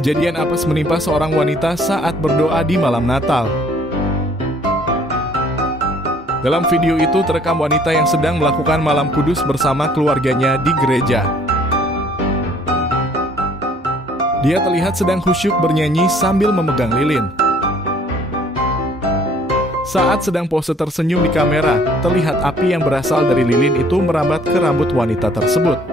Kejadian apes menimpa seorang wanita saat berdoa di malam Natal. Dalam video itu terekam wanita yang sedang melakukan malam kudus bersama keluarganya di gereja. Dia terlihat sedang khusyuk bernyanyi sambil memegang lilin. Saat sedang pose tersenyum di kamera, terlihat api yang berasal dari lilin itu merambat ke rambut wanita tersebut.